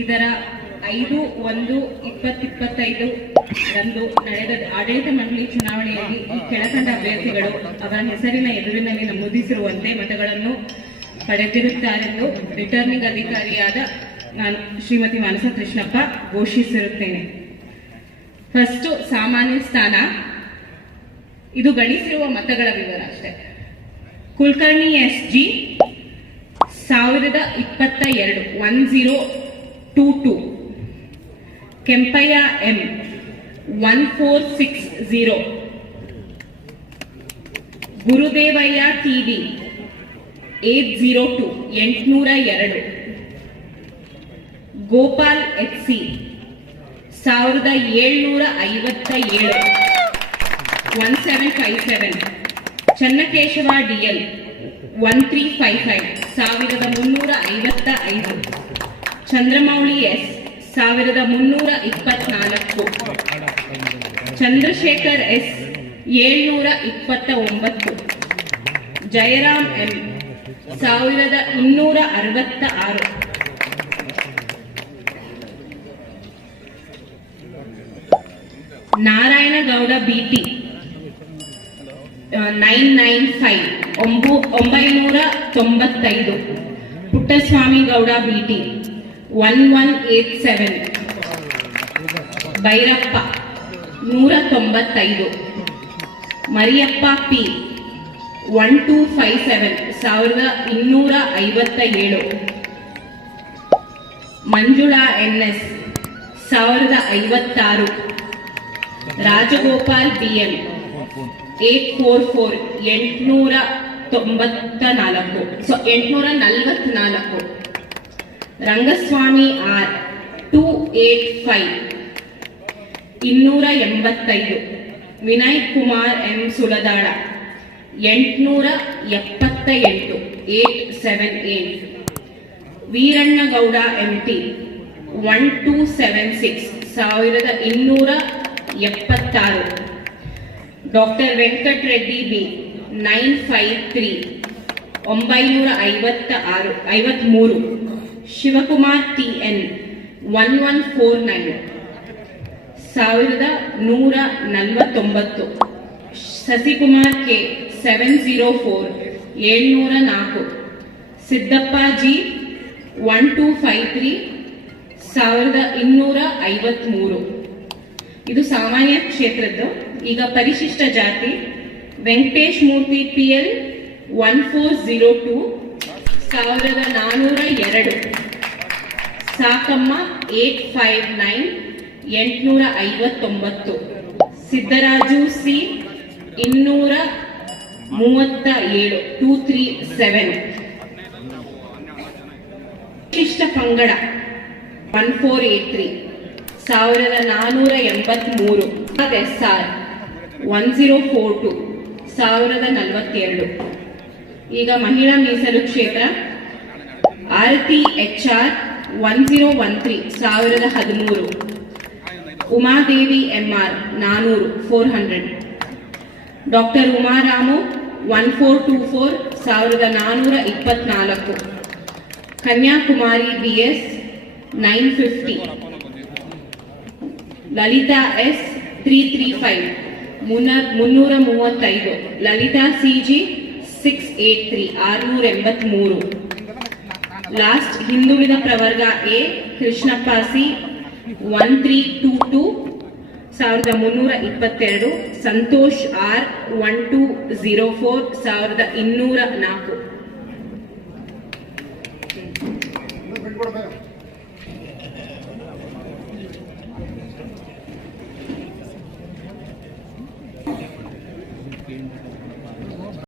ಇದರ ಐದು, ಒಂದು, ಇಪ್ಪತ್ತಿಪ್ಪತ್ತೈದು ರಂದು ನಡೆದ ಆಡಳಿತ ಮಂಡಳಿ ಚುನಾವಣೆಯಲ್ಲಿ ಈ ಕೆಳಕಂಡ ಅಭ್ಯರ್ಥಿಗಳು ಅವರ ಹೆಸರಿನ ಎದುರಿನಲ್ಲಿ ನಮೂದಿಸಿರುವಂತೆ ಮತಗಳನ್ನು ಪಡೆದಿರುತ್ತಾರೆಂದು ರಿಟರ್ನಿಂಗ್ ಅಧಿಕಾರಿಯಾದ ನಾನು ಶ್ರೀಮತಿ ಮಾನಸ ಕೃಷ್ಣಪ್ಪ ಘೋಷಿಸಿರುತ್ತೇನೆ. ಫಸ್ಟ್ ಸಾಮಾನ್ಯ ಸ್ಥಾನ. ಇದು ಗಳಿಸಿರುವ ಮತಗಳ ವಿವರ ಅಷ್ಟೇ. ಕುಲಕರ್ಣಿ ಎಸ್ ಜಿ ಸಾವಿರದ ಇಪ್ಪತ್ತ ಎರಡು one zero two two Kempaiah M one four six zero Gurudevaiah TV eight zero two ಎಂಟುನೂರ ಎರಡು ಗೋಪಾಲ್ ಎಚ್ ಸಿ ಸಾವಿರದ ಏಳ್ನೂರ ಐವತ್ತ ಏಳು one seven five seven Channakeshava DL one three five five ಸಾವಿರದ ಮುನ್ನೂರ ಐವತ್ತ ಐದು ಚಂದ್ರಮೌಳಿ ಎಸ್, ಸಾವಿರದ ಮುನ್ನೂರ ಇಪ್ಪತ್ನಾಲ್ಕು. ಚಂದ್ರಶೇಖರ್ ಎಸ್, ಏಳ್ನೂರ ಇಪ್ಪತ್ತ ಒಂಬತ್ತು ಜಯರಾಮ್ ಎಂ, ಸಾವಿರದ ಇನ್ನೂರ ಅರವತ್ತ ಆರು Narayanagowda BT nine nine five, ಒಂಬು, ಒಂಬೈನೂರ ತೊಂಬತ್ತೈದು. Puttaswamy Gowda BT one one eight seven Bhyrappa ನೂರ ತೊಂಬತ್ತೈದು Mariyappa P one two five seven ಸಾವಿರದ ಇನ್ನೂರ ಐವತ್ತ ಏಳು ಮಂಜುಳಾ ಎನ್ ಎಸ್, ಸಾವಿರದ ಐವತ್ತಾರು. Rajagopal B M eight four four ಎಂಟುನೂರ ತೊಂಬತ್ತ ನಾಲ್ಕು ಸೊ ಎಂಟುನೂರ ನಲವತ್ನಾಲ್ಕು. Rangaswamy R two eight five ಇನ್ನೂರ ಎಂಬತ್ತೈದು. ವಿನಯ್ ಕುಮಾರ್ ಎಂ ಸುಲದಾಳ. ಎಂಟುನೂರ ಎಪ್ಪತ್ತ ಎಂಟು eight seven eight Veerannagowda M T one two seven six ಸಾವಿರದ ಇನ್ನೂರ ಎಪ್ಪತ್ತಾರು. Doctor Venkat Reddy B. Nine five three ಒಂಬೈನೂರ ಐವತ್ತ ಆರು ಐವತ್ಮೂರು. Shivakumar T N one one four nine ಸಾವಿರದ ನೂರ ನಲವತ್ತೊಂಬತ್ತು. Shashikumar K seven zero four ಏಳ್ನೂರ ನಾಲ್ಕು. Siddappa G one two five three ಸಾವಿರದ ಇನ್ನೂರ ಐವತ್ಮೂರು. ಇದು ಸಾಮಾನ್ಯ ಕ್ಷೇತ್ರದ್ದು. ಈಗ ಪರಿಶಿಷ್ಟ ಜಾತಿ, Venkatesh Murthy P L one four zero two ಸಾವಿರದ ನಾನ್ನೂರ ಎರಡು. ಸಾಕಮ್ಮ ಏಟ್ ಫೈವ್ ನೈನ್ ಎಂಟುನೂರ ಐವತ್ತೊಂಬತ್ತು. ಸಿದ್ದರಾಜು ಸಿ ಇನ್ನೂರ ಮೂವತ್ತ ಏಳು ಟೂ ತ್ರೀ ಸೆವೆನ್ ವಿಶಿಷ್ಟ ಪಂಗಡ ಒನ್ ಫೋರ್ ಏಟ್ ತ್ರೀ ಸಾವಿರದ ನಾನ್ನೂರ ಎಂಬತ್ಮೂರು. S R one zero four two ಸಾವಿರದ ನಲವತ್ತೆರಡು. ಈಗ ಮಹಿಳಾ ಮೀಸಲು ಕ್ಷೇತ್ರ. Aarathi H R one zero one three, ಸಾವಿರದ ಹದಿಮೂರು. ಉಮಾದೇವಿ ಎಂ ಆರ್ ನಾನೂರು, four hundred. Doctor Umaramu, one four two four, ಸಾವಿರದ ನಾನ್ನೂರ ಇಪ್ಪತ್ನಾಲ್ಕು. Kanyakumari B S, nine fifty. Lalitha S, three three five ಮುನ್ನೂರ ಮೂವತ್ತೈದು. Lalitha C G six eight three ಆರುನೂರ ಎಂಬತ್ಮೂರು ಲಾಸ್ಟ್ ಹಿಂದುಳಿದ ಪ್ರವರ್ಗ A Krishnappa C one three two two ಸಾವಿರದ ಮುನ್ನೂರ ಇಪ್ಪತ್ತೆರಡು Santosh R one two zero four ಸಾವಿರದ ಇನ್ನೂರ ನಾಲ್ಕು.